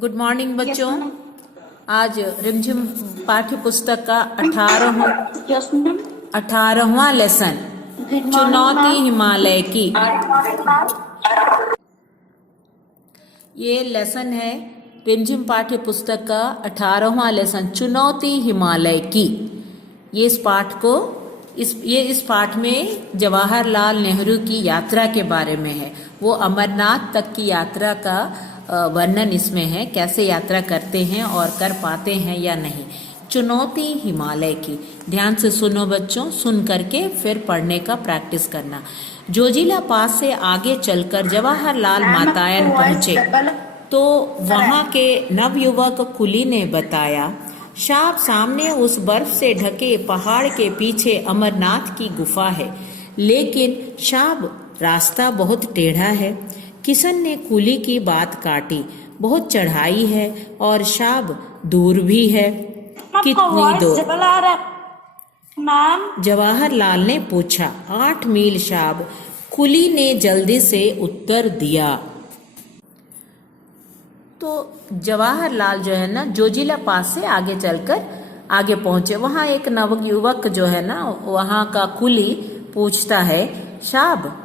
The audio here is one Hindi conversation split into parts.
गुड मॉर्निंग Yes, बच्चों। ma'am. आज रिमझिम पाठ्य पुस्तक का Yes, ma'am. 18वां लेसन Good morning, चुनौती ma'am. हिमालय की। Good morning, ma'am. ये लेसन है रिमझिम पाठ्य पुस्तक का 18वां लेसन चुनौती हिमालय की। ये इस पाठ में जवाहरलाल नेहरू की यात्रा के बारे में है। वो अमरनाथ तक की यात्रा का वर्णन इसमें है, कैसे यात्रा करते हैं और कर पाते हैं या नहीं। चुनौती हिमालय की। ध्यान से सुनो बच्चों, सुन करके फिर पढ़ने का प्रैक्टिस करना। जोजिला पास से आगे चलकर जवाहरलाल मातायन पहुंचे तो वहां के नवयुवक कुली ने बताया, साहब सामने उस बर्फ से ढके पहाड़ के पीछे अमरनाथ की गुफा है, लेकिन साहब रास्ता बहुत टेढ़ा है। किशन ने कुली की बात काटी, बहुत चढ़ाई है और साहब दूर भी है। कितनी दूर? मैम, जवाहरलाल ने पूछा। 8 मील साहब, कुली ने जल्दी से उत्तर दिया। तो जवाहरलाल जो है ना जोजिला पास से आगे चलकर आगे पहुंचे। वहां एक नवयुवक जो है ना वहां का कुली पूछता है, साहब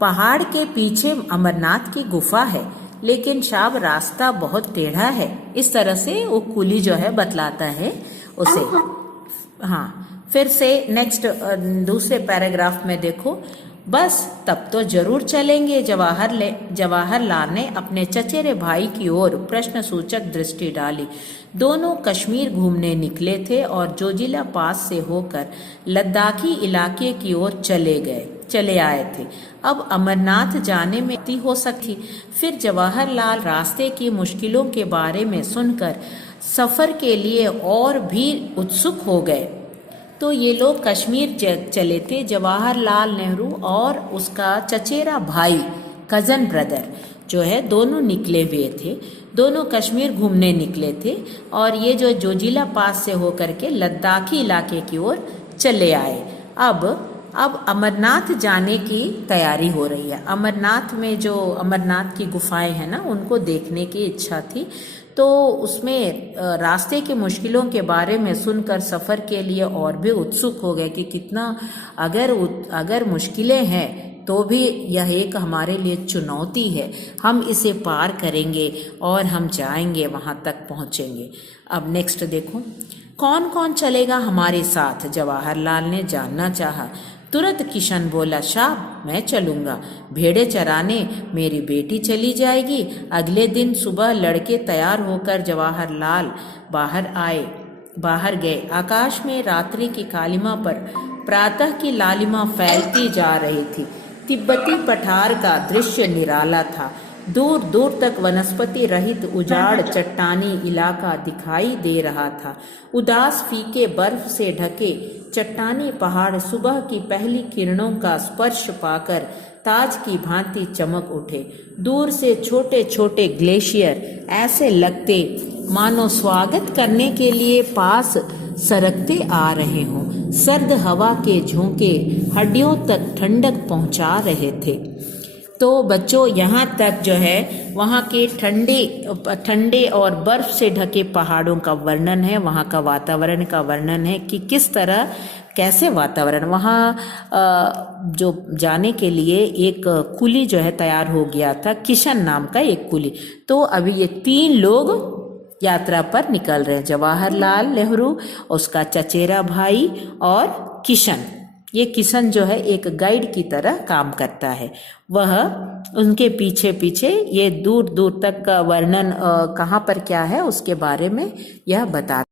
पहाड़ के पीछे अमरनाथ की गुफा है, लेकिन साहब रास्ता बहुत टेढ़ा है। इस तरह से वो कुली जो है बतलाता है उसे। हाँ, फिर से नेक्स्ट दूसरे पैराग्राफ में देखो। बस तब तो जरूर चलेंगे। जवाहरलाल ने अपने चचेरे भाई की ओर प्रश्न सूचक दृष्टि डाली। दोनों कश्मीर घूमने निकले थे और जोजिला पास से होकर लद्दाखी इलाके की ओर चले आए थे। अब अमरनाथ जाने में देरी हो सकती। फिर जवाहरलाल रास्ते की मुश्किलों के बारे में सुनकर सफर के लिए और भी उत्सुक हो गए। तो ये लोग कश्मीर चले थे, जवाहरलाल नेहरू और उसका चचेरा भाई, कजन ब्रदर जो है, दोनों निकले हुए थे। दोनों कश्मीर घूमने निकले थे और ये जो जोजिला पास से होकर के लद्दाखी इलाके की ओर चले आए। अब अमरनाथ जाने की तैयारी हो रही है। अमरनाथ में जो अमरनाथ की गुफाएं हैं ना, उनको देखने की इच्छा थी। तो उसमें रास्ते की मुश्किलों के बारे में सुनकर सफ़र के लिए और भी उत्सुक हो गए कि कितना अगर मुश्किलें हैं तो भी यह एक हमारे लिए चुनौती है। हम इसे पार करेंगे और हम जाएंगे, वहाँ तक पहुँचेंगे। अब नेक्स्ट देखो, कौन कौन चलेगा हमारे साथ? जवाहरलाल ने जानना चाहा। तुरंत किशन बोला, साहब मैं चलूँगा। भेड़े चराने मेरी बेटी चली जाएगी। अगले दिन सुबह लड़के तैयार होकर जवाहरलाल बाहर गए। आकाश में रात्रि की कालिमा पर प्रातः की लालिमा फैलती जा रही थी। तिब्बती पठार का दृश्य निराला था। दूर दूर तक वनस्पति रहित उजाड़ चट्टानी इलाका दिखाई दे रहा था। उदास फीके बर्फ से ढके चट्टानी पहाड़ सुबह की पहली किरणों का स्पर्श पाकर ताज की भांति चमक उठे। दूर से छोटे छोटे ग्लेशियर ऐसे लगते मानो स्वागत करने के लिए पास सरकते आ रहे हों। सर्द हवा के झोंके हड्डियों तक ठंडक पहुंचा रहे थे। तो बच्चों यहाँ तक जो है वहाँ के ठंडे और बर्फ से ढके पहाड़ों का वर्णन है, वहाँ का वातावरण का वर्णन है कि किस तरह कैसे वातावरण वहाँ जो जाने के लिए एक कुली जो है तैयार हो गया था, किशन नाम का एक कुली। तो अभी ये 3 लोग यात्रा पर निकल रहे हैं, जवाहरलाल नेहरू, उसका चचेरा भाई और किशन। ये किशन जो है एक गाइड की तरह काम करता है। वह उनके पीछे पीछे ये दूर दूर तक का वर्णन कहाँ पर क्या है उसके बारे में यह बता